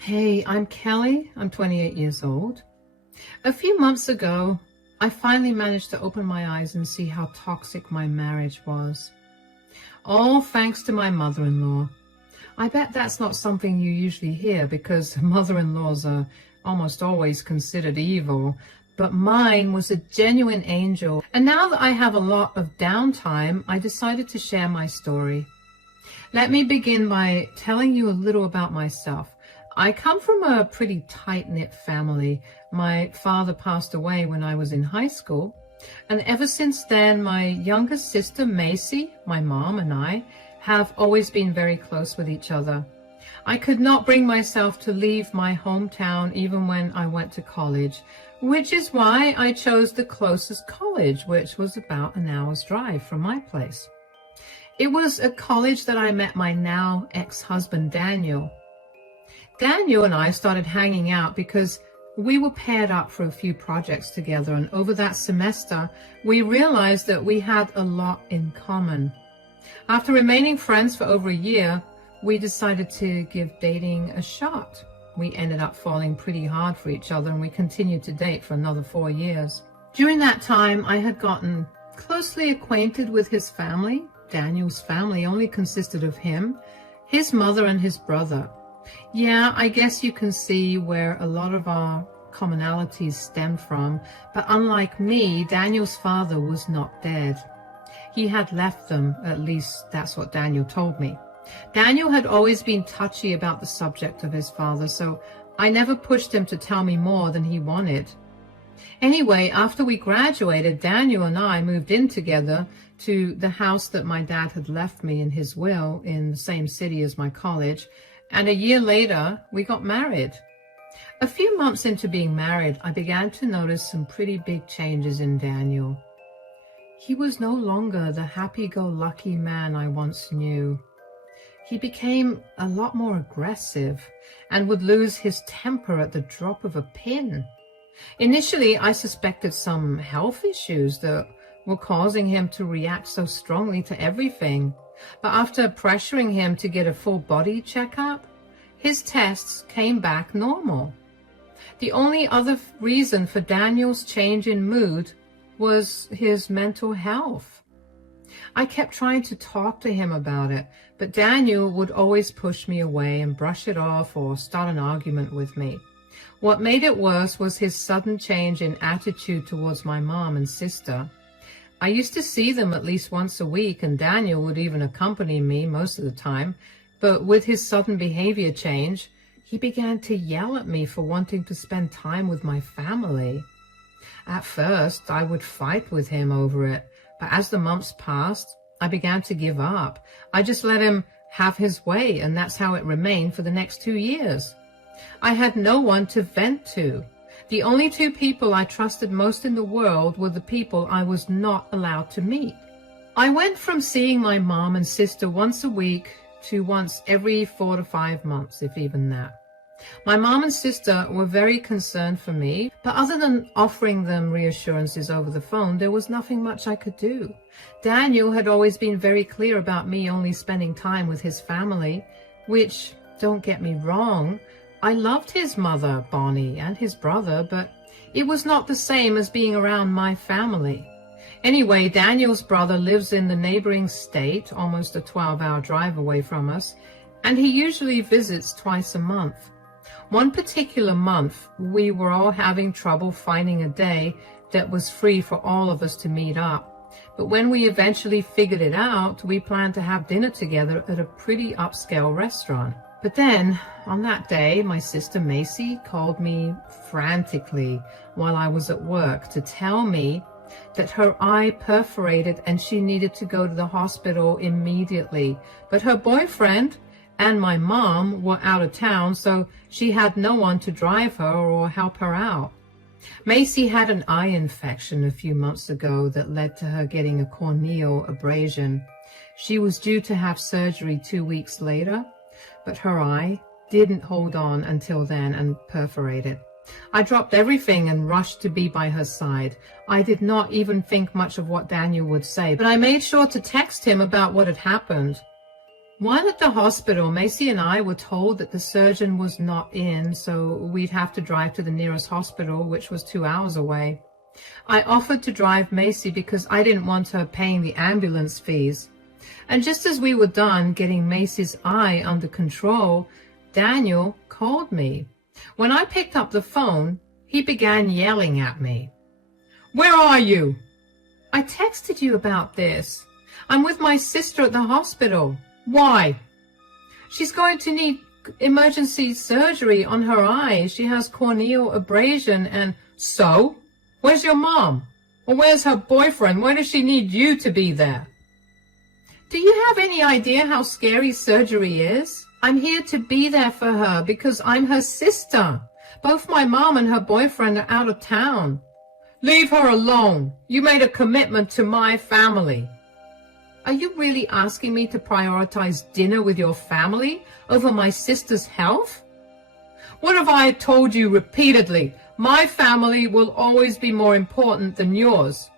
Hey, I'm Kelly. I'm 28 years old. A few months ago, I finally managed to open my eyes and see how toxic my marriage was. All thanks to my mother-in-law. I bet that's not something you usually hear because mother-in-laws are almost always considered evil, but mine was a genuine angel. And now that I have a lot of downtime, I decided to share my story. Let me begin by telling you a little about myself. I come from a pretty tight-knit family. My father passed away when I was in high school, and ever since then, my younger sister, Macy, my mom, and I have always been very close with each other. I could not bring myself to leave my hometown even when I went to college, which is why I chose the closest college, which was about an hour's drive from my place. It was a college that I met my now ex-husband, Daniel. Daniel and I started hanging out because we were paired up for a few projects together, and over that semester, we realized that we had a lot in common. After remaining friends for over a year, we decided to give dating a shot. We ended up falling pretty hard for each other, and we continued to date for another 4 years. During that time, I had gotten closely acquainted with his family. Daniel's family only consisted of him, his mother, and his brother. Yeah, I guess you can see where a lot of our commonalities stem from, but unlike me, Daniel's father was not dead. He had left them, at least that's what Daniel told me. Daniel had always been touchy about the subject of his father, so I never pushed him to tell me more than he wanted. Anyway, after we graduated, Daniel and I moved in together to the house that my dad had left me in his will in the same city as my college, and a year later, we got married. A few months into being married, I began to notice some pretty big changes in Daniel. He was no longer the happy-go-lucky man I once knew. He became a lot more aggressive and would lose his temper at the drop of a pin. Initially, I suspected some health issues that were causing him to react so strongly to everything. But after pressuring him to get a full body checkup, his tests came back normal. The only other reason for Daniel's change in mood was his mental health. I kept trying to talk to him about it, but Daniel would always push me away and brush it off or start an argument with me. What made it worse was his sudden change in attitude towards my mom and sister. I used to see them at least once a week, and Daniel would even accompany me most of the time, but with his sudden behavior change, he began to yell at me for wanting to spend time with my family. At first, I would fight with him over it, but as the months passed, I began to give up. I just let him have his way, and that's how it remained for the next 2 years. I had no one to vent to. The only two people I trusted most in the world were the people I was not allowed to meet. I went from seeing my mom and sister once a week to once every 4 to 5 months, if even that. My mom and sister were very concerned for me, but other than offering them reassurances over the phone, there was nothing much I could do. Daniel had always been very clear about me only spending time with his family, which, don't get me wrong, I loved his mother, Bonnie, and his brother, but it was not the same as being around my family. Anyway, Daniel's brother lives in the neighboring state, almost a 12-hour drive away from us, and he usually visits twice a month. One particular month, we were all having trouble finding a day that was free for all of us to meet up. But when we eventually figured it out, we planned to have dinner together at a pretty upscale restaurant. But then, on that day, my sister Macy called me frantically while I was at work to tell me that her eye perforated and she needed to go to the hospital immediately. But her boyfriend and my mom were out of town, so she had no one to drive her or help her out. Macy had an eye infection a few months ago that led to her getting a corneal abrasion. She was due to have surgery 2 weeks later, but her eye didn't hold on until then and perforated. I dropped everything and rushed to be by her side. I did not even think much of what Daniel would say, but I made sure to text him about what had happened. While at the hospital, Macy and I were told that the surgeon was not in, so we'd have to drive to the nearest hospital, which was 2 hours away. I offered to drive Macy because I didn't want her paying the ambulance fees. And just as we were done getting Macy's eye under control, Daniel called me. When I picked up the phone, he began yelling at me. "Where are you?" "I texted you about this. I'm with my sister at the hospital." "Why?" "She's going to need emergency surgery on her eye. She has corneal abrasion and..." "So? Where's your mom? Or where's her boyfriend? Why does she need you to be there?" "Do you have any idea how scary surgery is? I'm here to be there for her because I'm her sister. Both my mom and her boyfriend are out of town." "Leave her alone. You made a commitment to my family." "Are you really asking me to prioritize dinner with your family over my sister's health?" "What have I told you repeatedly? My family will always be more important than yours."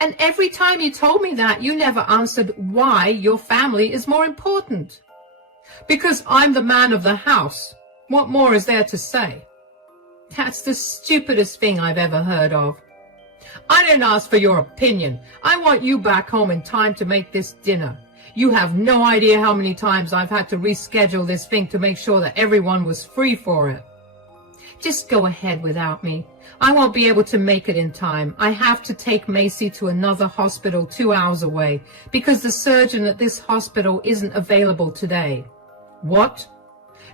"And every time you told me that, you never answered why your family is more important." "Because I'm the man of the house. What more is there to say?" "That's the stupidest thing I've ever heard of." "I didn't ask for your opinion. I want you back home in time to make this dinner. You have no idea how many times I've had to reschedule this thing to make sure that everyone was free for it." "Just go ahead without me. I won't be able to make it in time. I have to take Macy to another hospital 2 hours away because the surgeon at this hospital isn't available today." "What?"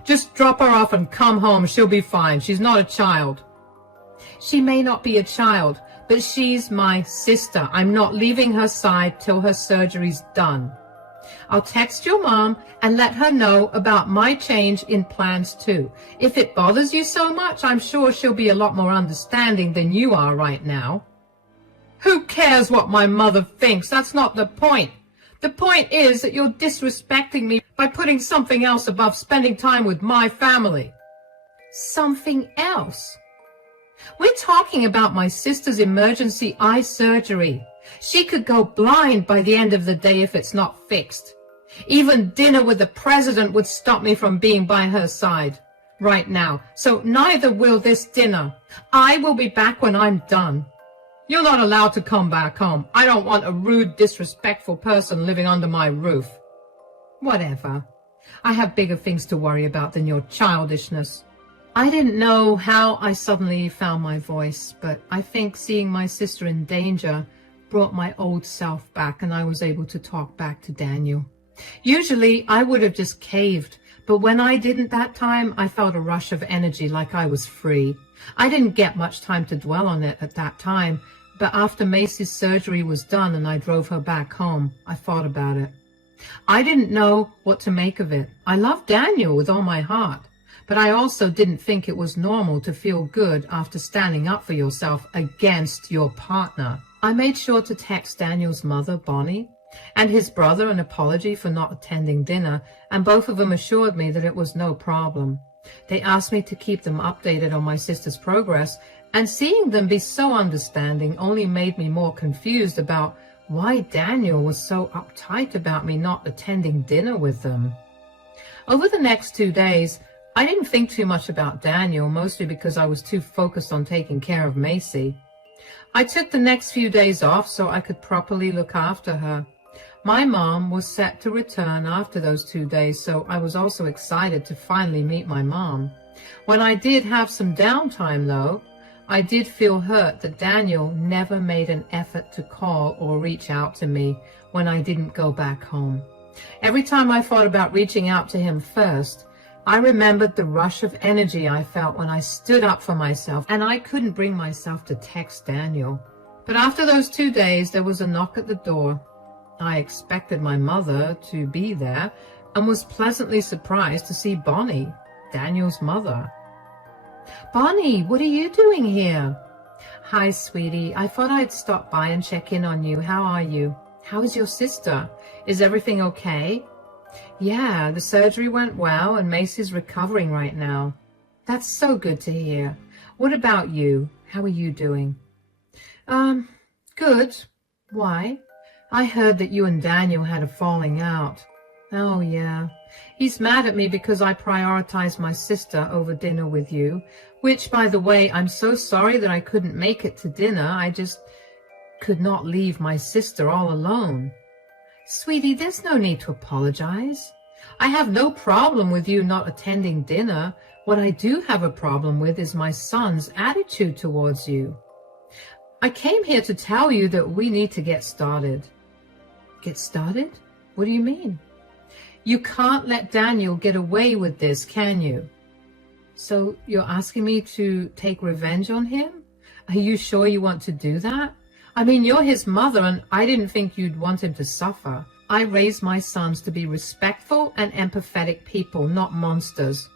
"Just drop her off and come home. She'll be fine. She's not a child." "She may not be a child, but she's my sister. I'm not leaving her side till her surgery's done. I'll text your mom and let her know about my change in plans too. If it bothers you so much, I'm sure she'll be a lot more understanding than you are right now." "Who cares what my mother thinks? That's not the point. The point is that you're disrespecting me by putting something else above spending time with my family." "Something else?" "We're talking about my sister's emergency eye surgery. She could go blind by the end of the day if it's not fixed. Even dinner with the president would stop me from being by her side right now. So neither will this dinner. I will be back when I'm done." "You're not allowed to come back home. I don't want a rude, disrespectful person living under my roof." "Whatever. I have bigger things to worry about than your childishness." I didn't know how I suddenly found my voice, but I think seeing my sister in danger brought my old self back and I was able to talk back to Daniel. Usually I would have just caved, but when I didn't that time, I felt a rush of energy like I was free. I didn't get much time to dwell on it at that time, but after Macy's surgery was done and I drove her back home, I thought about it. I didn't know what to make of it. I loved Daniel with all my heart, but I also didn't think it was normal to feel good after standing up for yourself against your partner. I made sure to text Daniel's mother, Bonnie, and his brother an apology for not attending dinner, and both of them assured me that it was no problem. They asked me to keep them updated on my sister's progress, and seeing them be so understanding only made me more confused about why Daniel was so uptight about me not attending dinner with them. Over the next 2 days, I didn't think too much about Daniel, mostly because I was too focused on taking care of Macy. I took the next few days off so I could properly look after her. My mom was set to return after those 2 days, so I was also excited to finally meet my mom. When I did have some downtime, though, I did feel hurt that Daniel never made an effort to call or reach out to me when I didn't go back home. Every time I thought about reaching out to him first, I remembered the rush of energy I felt when I stood up for myself, and I couldn't bring myself to text Daniel. But after those 2 days, there was a knock at the door. I expected my mother to be there and was pleasantly surprised to see Bonnie, Daniel's mother. "Bonnie, what are you doing here?" "Hi, sweetie. I thought I'd stop by and check in on you. How are you? How is your sister? Is everything okay?" "Yeah, the surgery went well and Macy's recovering right now." "That's so good to hear. What about you? How are you doing?" Good. Why?" "I heard that you and Daniel had a falling out." Oh, yeah. He's mad at me because I prioritized my sister over dinner with you, which, by the way, I'm so sorry that I couldn't make it to dinner. I just could not leave my sister all alone. Sweetie, there's no need to apologize. I have no problem with you not attending dinner. What I do have a problem with is my son's attitude towards you. I came here to tell you that we need to get started. Get started? What do you mean? You can't let Daniel get away with this, can you? So you're asking me to take revenge on him? Are you sure you want to do that? I mean, you're his mother, and I didn't think you'd want him to suffer. I raised my sons to be respectful and empathetic people, not monsters.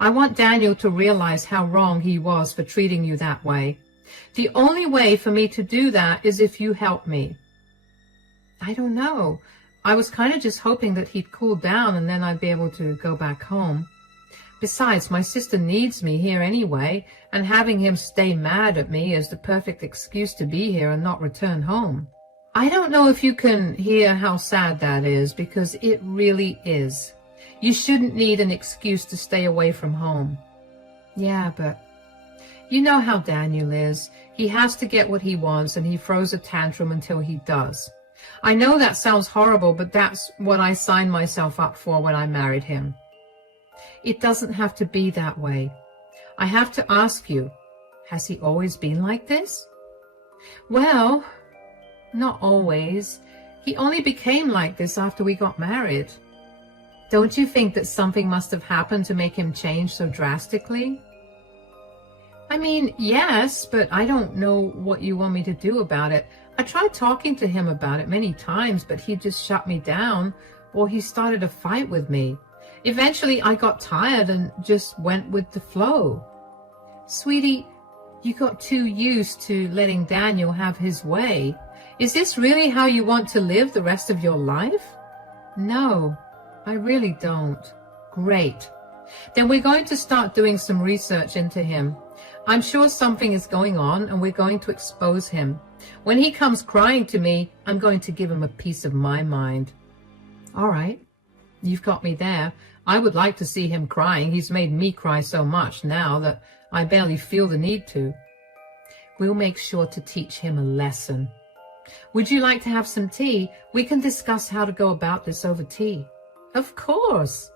I want Daniel to realize how wrong he was for treating you that way. The only way for me to do that is if you help me. I don't know. I was kind of just hoping that he'd cool down and then I'd be able to go back home. Besides, my sister needs me here anyway, and having him stay mad at me is the perfect excuse to be here and not return home. I don't know if you can hear how sad that is, because it really is. You shouldn't need an excuse to stay away from home. Yeah, but you know how Daniel is. He has to get what he wants, and he throws a tantrum until he does. I know that sounds horrible, but that's what I signed myself up for when I married him. It doesn't have to be that way. I have to ask you, has he always been like this? Well, not always. He only became like this after we got married. Don't you think that something must have happened to make him change so drastically? I mean, yes, but I don't know what you want me to do about it. I tried talking to him about it many times, but he just shut me down, or he started a fight with me. Eventually, I got tired and just went with the flow. Sweetie, you got too used to letting Daniel have his way. Is this really how you want to live the rest of your life? No, I really don't. Great. Then we're going to start doing some research into him. I'm sure something is going on, and we're going to expose him. When he comes crying to me, I'm going to give him a piece of my mind. All right. You've got me there. I would like to see him crying. He's made me cry so much now that I barely feel the need to. We'll make sure to teach him a lesson. Would you like to have some tea? We can discuss how to go about this over tea. Of course.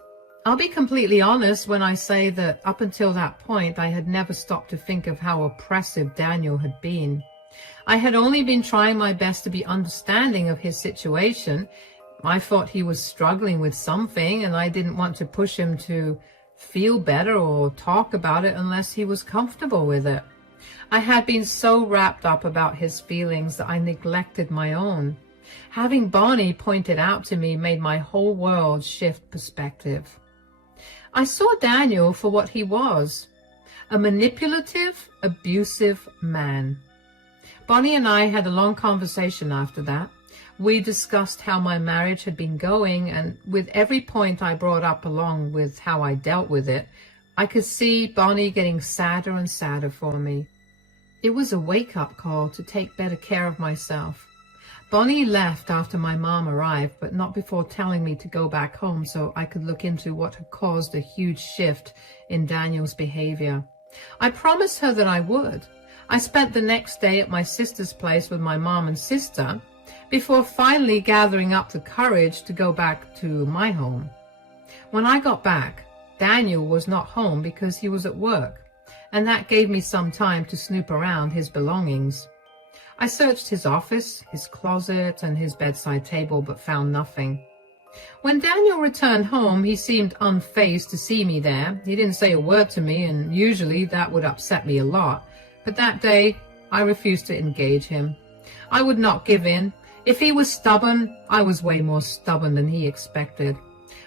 I'll be completely honest when I say that up until that point, I had never stopped to think of how oppressive Daniel had been. I had only been trying my best to be understanding of his situation. I thought he was struggling with something, and I didn't want to push him to feel better or talk about it unless he was comfortable with it. I had been so wrapped up about his feelings that I neglected my own. Having Bonnie pointed out to me made my whole world shift perspective. I saw Daniel for what he was, a manipulative, abusive man. Bonnie and I had a long conversation after that. We discussed how my marriage had been going, and with every point I brought up along with how I dealt with it, I could see Bonnie getting sadder and sadder for me. It was a wake-up call to take better care of myself. Bonnie left after my mom arrived, but not before telling me to go back home so I could look into what had caused a huge shift in Daniel's behavior. I promised her that I would. I spent the next day at my sister's place with my mom and sister before finally gathering up the courage to go back to my home. When I got back, Daniel was not home because he was at work, and that gave me some time to snoop around his belongings. I searched his office, his closet, and his bedside table, but found nothing. When Daniel returned home, he seemed unfazed to see me there. He didn't say a word to me, and usually that would upset me a lot. But that day, I refused to engage him. I would not give in. If he was stubborn, I was way more stubborn than he expected.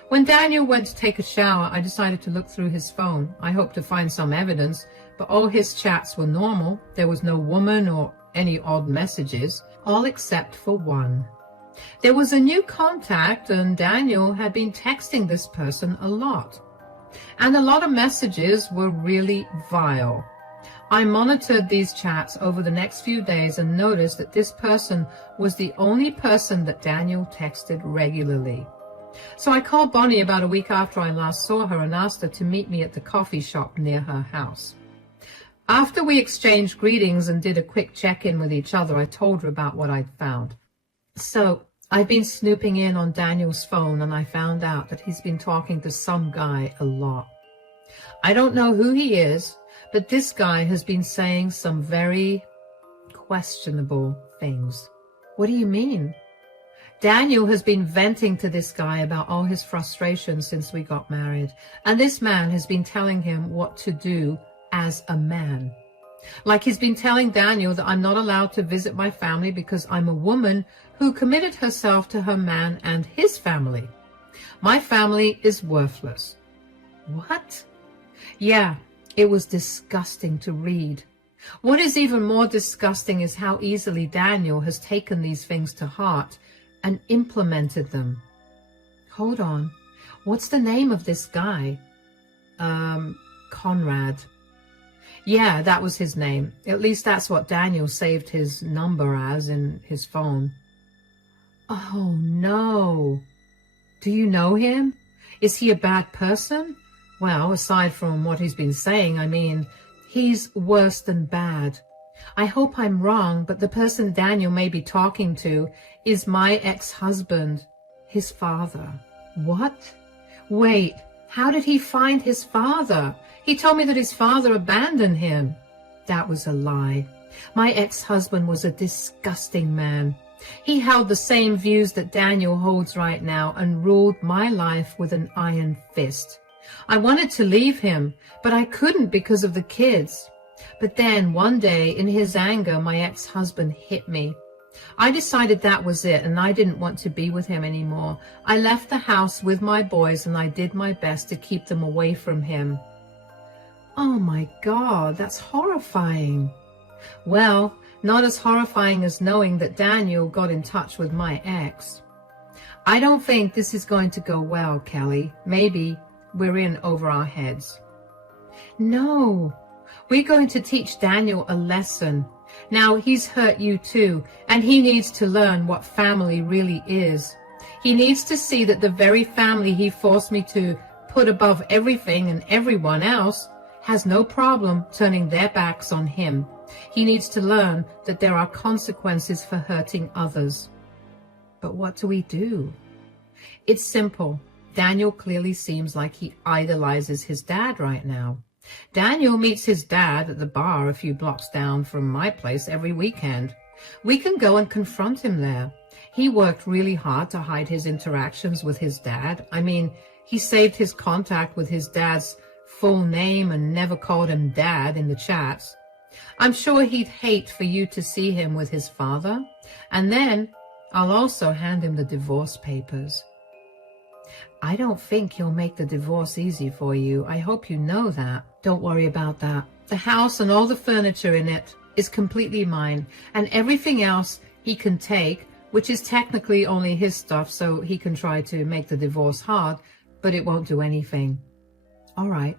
When Daniel went to take a shower, I decided to look through his phone. I hoped to find some evidence, but all his chats were normal. There was no woman or any odd messages, all except for one. There was a new contact, and Daniel had been texting this person a lot. And a lot of messages were really vile. I monitored these chats over the next few days and noticed that this person was the only person that Daniel texted regularly. So I called Bonnie about a week after I last saw her and asked her to meet me at the coffee shop near her house. After we exchanged greetings and did a quick check-in with each other, I told her about what I'd found. So I've been snooping in on Daniel's phone, and I found out that he's been talking to some guy a lot. I don't know who he is, but this guy has been saying some very questionable things. What do you mean? Daniel has been venting to this guy about all his frustrations since we got married, and this man has been telling him what to do as a man. Like he's been telling Daniel that I'm not allowed to visit my family because I'm a woman who committed herself to her man and his family. My family is worthless. What? Yeah, it was disgusting to read. What is even more disgusting is how easily Daniel has taken these things to heart and implemented them. Hold on. What's the name of this guy? Conrad. Yeah, that was his name. At least that's what Daniel saved his number as in his phone. Oh, no. Do you know him? Is he a bad person? Well, aside from what he's been saying, I mean, he's worse than bad. I hope I'm wrong, but the person Daniel may be talking to is my ex-husband, his father. What? Wait, how did he find his father? He told me that his father abandoned him. That was a lie. My ex-husband was a disgusting man. He held the same views that Daniel holds right now and ruled my life with an iron fist. I wanted to leave him, but I couldn't because of the kids. But then one day, in his anger, my ex-husband hit me. I decided that was it, and I didn't want to be with him anymore. I left the house with my boys, and I did my best to keep them away from him. Oh my God, that's horrifying. Well, not as horrifying as knowing that Daniel got in touch with my ex. I don't think this is going to go well, Kelly. Maybe we're in over our heads. No, we're going to teach Daniel a lesson. Now, he's hurt you too, and he needs to learn what family really is. He needs to see that the very family he forced me to put above everything and everyone else has no problem turning their backs on him. He needs to learn that there are consequences for hurting others. But what do we do? It's simple. Daniel clearly seems like he idolizes his dad right now. Daniel meets his dad at the bar a few blocks down from my place every weekend. We can go and confront him there. He worked really hard to hide his interactions with his dad. I mean, he saved his contact with his dad's full name and never called him Dad in the chats. I'm sure he'd hate for you to see him with his father. And then I'll also hand him the divorce papers. I don't think he'll make the divorce easy for you. I hope you know that. Don't worry about that. The house and all the furniture in it is completely mine, and everything else he can take, which is technically only his stuff, so he can try to make the divorce hard, but it won't do anything. All right.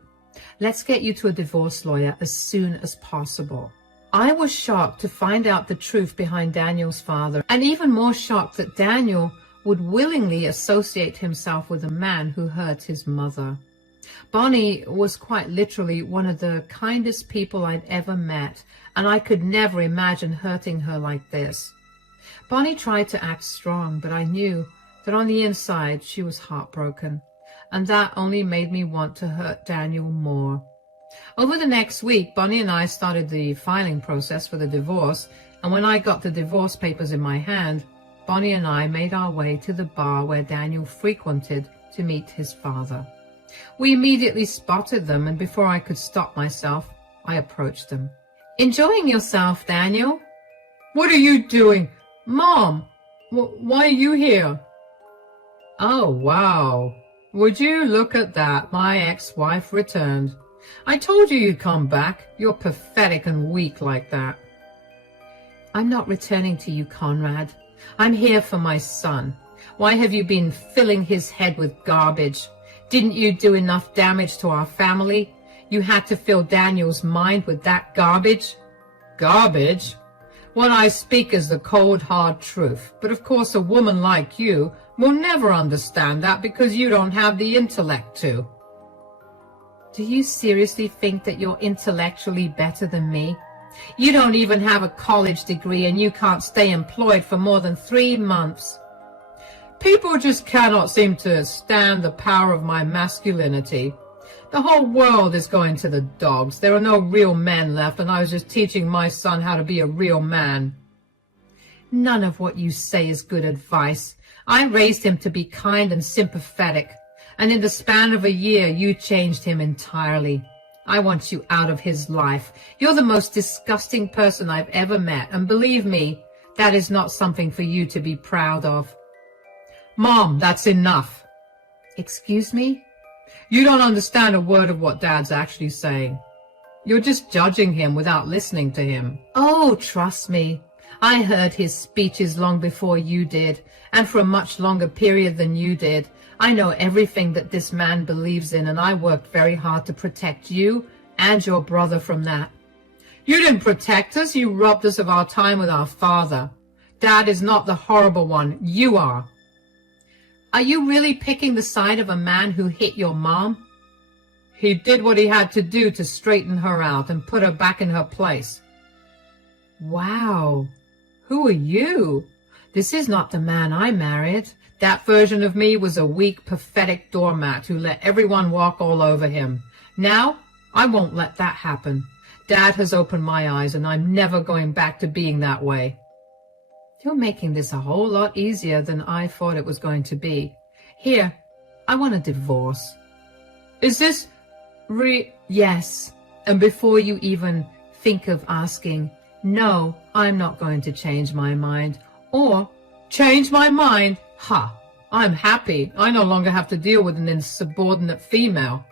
Let's get you to a divorce lawyer as soon as possible. I was shocked to find out the truth behind Daniel's father, and even more shocked that Daniel would willingly associate himself with a man who hurt his mother. Bonnie was quite literally one of the kindest people I'd ever met, and I could never imagine hurting her like this. Bonnie tried to act strong, but I knew that on the inside she was heartbroken, and that only made me want to hurt Daniel more. Over the next week, Bonnie and I started the filing process for the divorce, and when I got the divorce papers in my hand, Bonnie and I made our way to the bar where Daniel frequented to meet his father. We immediately spotted them, and before I could stop myself, I approached them. "Enjoying yourself, Daniel?" "What are you doing? Mom, why are you here?" "Oh, wow. Would you look at that? My ex-wife returned. I told you you'd come back. You're pathetic and weak like that." "I'm not returning to you, Conrad. I'm here for my son. Why have you been filling his head with garbage? Didn't you do enough damage to our family? You had to fill Daniel's mind with that garbage?" "Garbage? What I speak is the cold, hard truth. But of course a woman like you will never understand that because you don't have the intellect to. Do you seriously think that you're intellectually better than me? You don't even have a college degree and you can't stay employed for more than 3 months. People just cannot seem to stand the power of my masculinity. The whole world is going to the dogs. There are no real men left, and I was just teaching my son how to be a real man. None of what you say is good advice. I raised him to be kind and sympathetic, and in the span of a year, you changed him entirely. I want you out of his life. You're the most disgusting person I've ever met, and believe me, that is not something for you to be proud of. Mom, that's enough. Excuse me? You don't understand a word of what Dad's actually saying. You're just judging him without listening to him. Oh, trust me. I heard his speeches long before you did, and for a much longer period than you did. I know everything that this man believes in, and I worked very hard to protect you and your brother from that. You didn't protect us. You robbed us of our time with our father. Dad is not the horrible one. You are. Are you really picking the side of a man who hit your mom? He did what he had to do to straighten her out and put her back in her place. Wow. Who are you? This is not the man I married. That version of me was a weak, pathetic doormat who let everyone walk all over him. Now, I won't let that happen. Dad has opened my eyes, and I'm never going back to being that way. You're making this a whole lot easier than I thought it was going to be. Here, I want a divorce. Is this Yes. And before you even think of asking, no, I'm not going to change my mind. Or, change my mind? Ha! I'm happy. I no longer have to deal with an insubordinate female.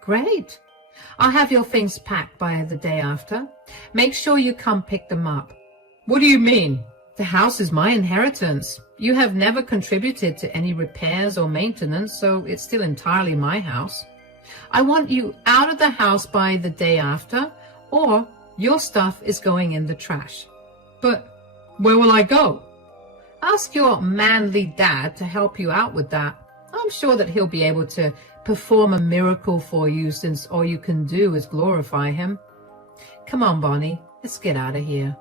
Great. I'll have your things packed by the day after. Make sure you come pick them up. What do you mean? The house is my inheritance. You have never contributed to any repairs or maintenance, so it's still entirely my house. I want you out of the house by the day after, or your stuff is going in the trash. But where will I go? Ask your manly dad to help you out with that. I'm sure that he'll be able to perform a miracle for you, since all you can do is glorify him. Come on, Bonnie, let's get out of here.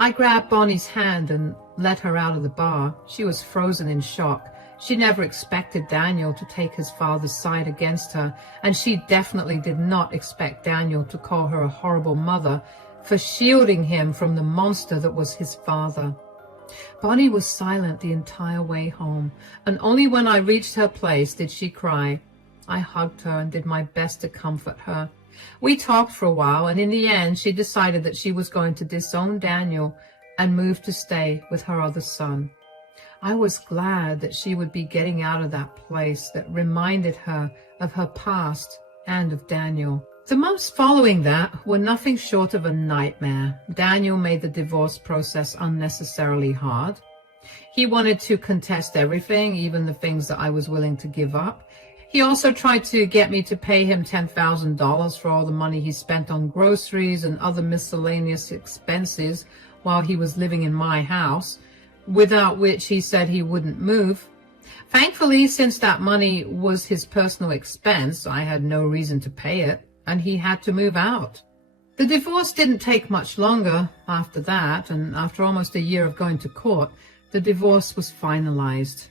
I grabbed Bonnie's hand and let her out of the bar. She was frozen in shock. She never expected Daniel to take his father's side against her, and she definitely did not expect Daniel to call her a horrible mother for shielding him from the monster that was his father. Bonnie was silent the entire way home, and only when I reached her place did she cry. I hugged her and did my best to comfort her. We talked for a while, and in the end she decided that she was going to disown Daniel and move to stay with her other son. I was glad that she would be getting out of that place that reminded her of her past and of Daniel. The months following that were nothing short of a nightmare. Daniel made the divorce process unnecessarily hard. He wanted to contest everything, even the things that I was willing to give up. He also tried to get me to pay him $10,000 for all the money he spent on groceries and other miscellaneous expenses while he was living in my house, without which he said he wouldn't move. Thankfully, since that money was his personal expense, I had no reason to pay it, and he had to move out. The divorce didn't take much longer after that, and after almost a year of going to court, the divorce was finalized.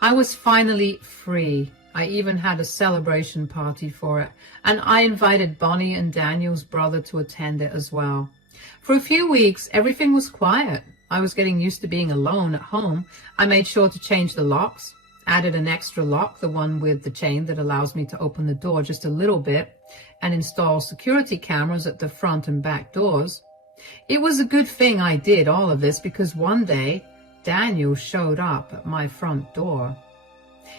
I was finally free. I even had a celebration party for it, and I invited Bonnie and Daniel's brother to attend it as well. For a few weeks, everything was quiet. I was getting used to being alone at home. I made sure to change the locks, added an extra lock, the one with the chain that allows me to open the door just a little bit, and install security cameras at the front and back doors. It was a good thing I did all of this, because one day, Daniel showed up at my front door.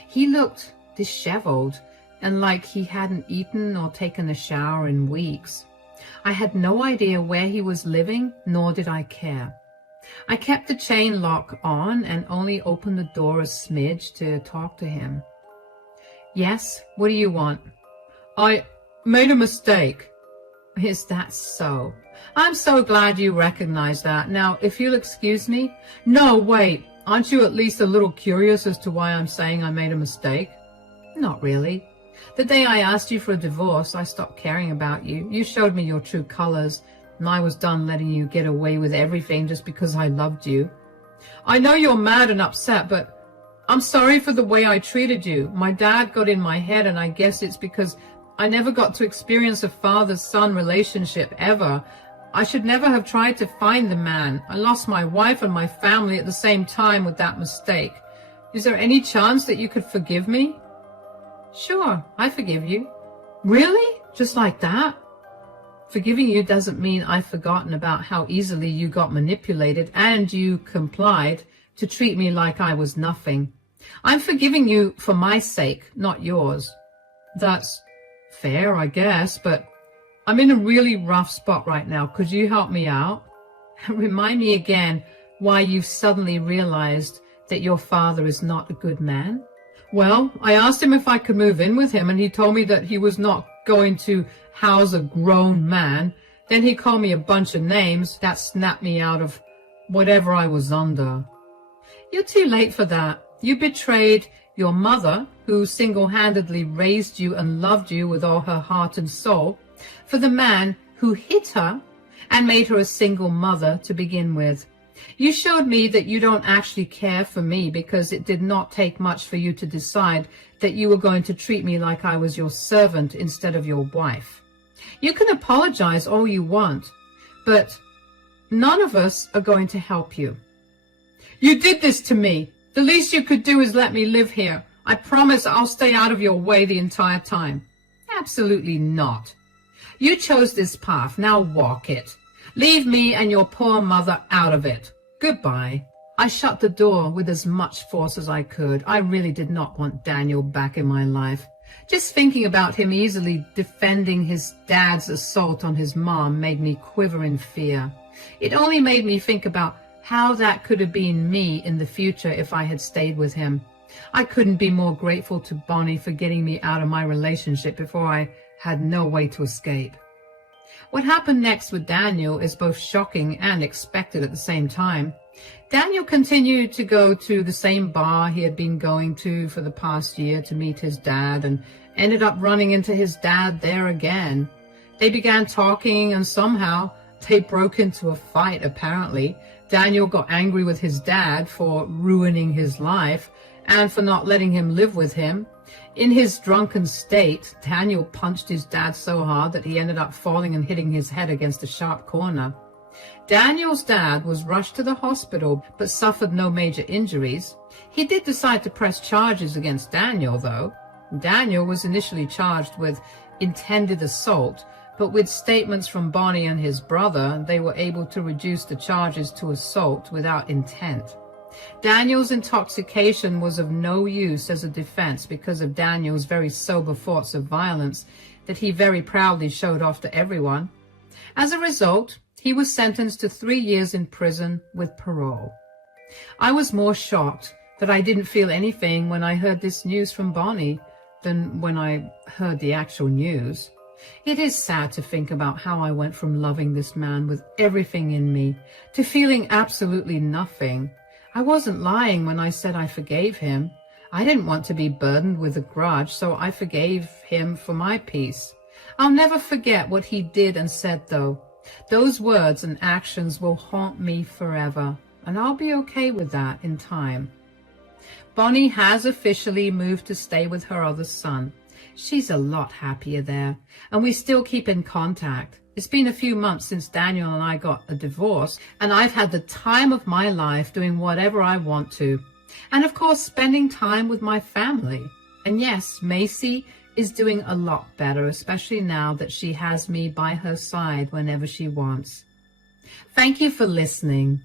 He looked disheveled and like he hadn't eaten or taken a shower in weeks. I had no idea where he was living, nor did I care. I kept the chain lock on and only opened the door a smidge to talk to him. Yes, what do you want? I made a mistake. Is that so? I'm so glad you recognize that. Now, if you'll excuse me. No, wait. Aren't you at least a little curious as to why I'm saying I made a mistake? Not really. The day I asked you for a divorce, I stopped caring about you. You showed me your true colors, and I was done letting you get away with everything just because I loved you. I know you're mad and upset, but I'm sorry for the way I treated you. My dad got in my head, and I guess it's because I never got to experience a father-son relationship ever. I should never have tried to find the man. I lost my wife and my family at the same time with that mistake. Is there any chance that you could forgive me? Sure, I forgive you. Really? Just like that? Forgiving you doesn't mean I've forgotten about how easily you got manipulated and you complied to treat me like I was nothing. I'm forgiving you for my sake, not yours. That's fair, I guess, but I'm in a really rough spot right now. Could you help me out? Remind me again why you've suddenly realized that your father is not a good man. Well, I asked him if I could move in with him, and he told me that he was not going to house a grown man. Then he called me a bunch of names that snapped me out of whatever I was under. You're too late for that. You betrayed your mother, who single-handedly raised you and loved you with all her heart and soul, for the man who hit her and made her a single mother to begin with. You showed me that you don't actually care for me because it did not take much for you to decide that you were going to treat me like I was your servant instead of your wife. You can apologize all you want, but none of us are going to help you. You did this to me. The least you could do is let me live here. I promise I'll stay out of your way the entire time. Absolutely not. You chose this path. Now walk it. Leave me and your poor mother out of it. Goodbye. I shut the door with as much force as I could. I really did not want Daniel back in my life. Just thinking about him easily defending his dad's assault on his mom made me quiver in fear. It only made me think about how that could have been me in the future if I had stayed with him. I couldn't be more grateful to Bonnie for getting me out of my relationship before I had no way to escape. What happened next with Daniel is both shocking and expected at the same time. Daniel continued to go to the same bar he had been going to for the past year to meet his dad and ended up running into his dad there again. They began talking and somehow they broke into a fight, apparently. Daniel got angry with his dad for ruining his life and for not letting him live with him. In his drunken state, Daniel punched his dad so hard that he ended up falling and hitting his head against a sharp corner. Daniel's dad was rushed to the hospital but suffered no major injuries. He did decide to press charges against Daniel, though. Daniel was initially charged with intended assault, but with statements from Bonnie and his brother, they were able to reduce the charges to assault without intent. Daniel's intoxication was of no use as a defense because of Daniel's very sober thoughts of violence that he very proudly showed off to everyone. As a result, he was sentenced to 3 years in prison with parole. I was more shocked that I didn't feel anything when I heard this news from Bonnie than when I heard the actual news. It is sad to think about how I went from loving this man with everything in me to feeling absolutely nothing. I wasn't lying when I said I forgave him. I didn't want to be burdened with a grudge, so I forgave him for my peace. I'll never forget what he did and said, though. Those words and actions will haunt me forever, and I'll be okay with that in time. Bonnie has officially moved to stay with her other son. She's a lot happier there, and we still keep in contact. It's been a few months since Daniel and I got a divorce, and I've had the time of my life doing whatever I want to. And of course, spending time with my family. And yes, Macy is doing a lot better, especially now that she has me by her side whenever she wants. Thank you for listening.